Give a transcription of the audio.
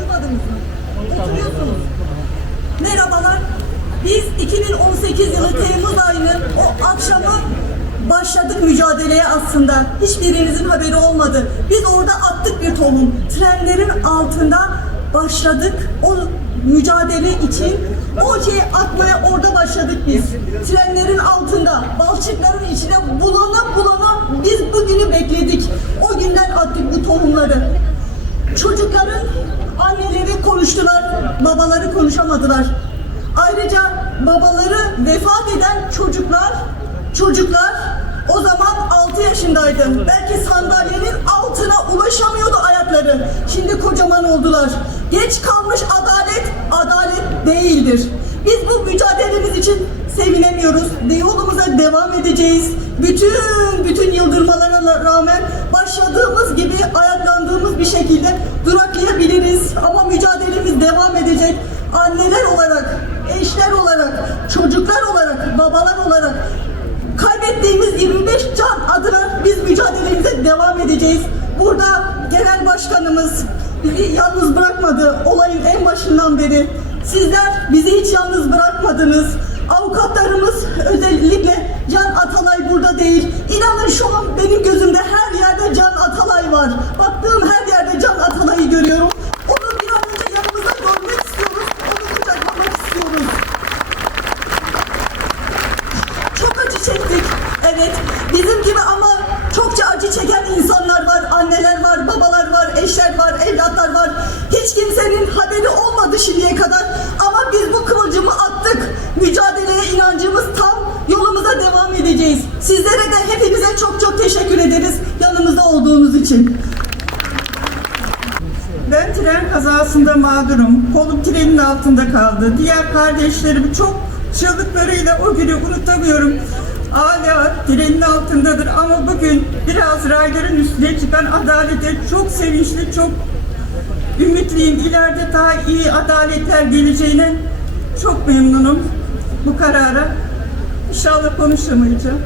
Duymadınız mı? Oturuyorsunuz. Merhabalar. Biz 2018 yılı Temmuz ayının o akşamı başladık mücadeleye aslında. Hiçbirinizin haberi olmadı. Biz orada attık bir tohum. Trenlerin altında başladık o mücadele için. O şeyi atmaya orada başladık biz. Trenlerin altında, balçıkların içine bulana babaları konuşamadılar. Ayrıca babaları vefat eden çocuklar, çocuklar o zaman 6 yaşındaydı. Belki sandalyenin altına ulaşamıyordu ayakları. Şimdi kocaman oldular. Geç kalmış adalet, adalet değildir. Biz bu mücadelemiz için sevinemiyoruz. Yolumuza devam edeceğiz. Bütün bütün yıldırmalara rağmen başladığımız gibi ayaklandığımız bir şekilde duraklayabiliriz. Ama devam edecek. Anneler olarak, eşler olarak, çocuklar olarak, babalar olarak kaybettiğimiz 25 can adına biz mücadelemize devam edeceğiz. Burada genel başkanımız bizi yalnız bırakmadı olayın en başından beri. Sizler bizi hiç yalnız bırakmadınız. Avukatlarımız özellikle Can Atalay burada değil. İnanın şu an benim gözümde insanlar var. Anneler var, babalar var, eşler var, evlatlar var. Hiç kimsenin haberi olmadı şimdiye kadar. Ama biz bu kıvılcımı attık. Mücadeleye inancımız tam. Yolumuza devam edeceğiz. Sizlere de hepinize çok çok teşekkür ederiz. Yanımızda olduğunuz için. Ben tren kazasında mağdurum. Kolum trenin altında kaldı. Diğer kardeşlerim çok çığlıklarıyla o günü unutamıyorum. Hala altındadır ama bugün biraz rayların üstüne çıkan adalete çok sevinçli, çok ümitliyim. İleride daha iyi adaletler geleceğine çok memnunum bu karara. İnşallah konuşamayacağım.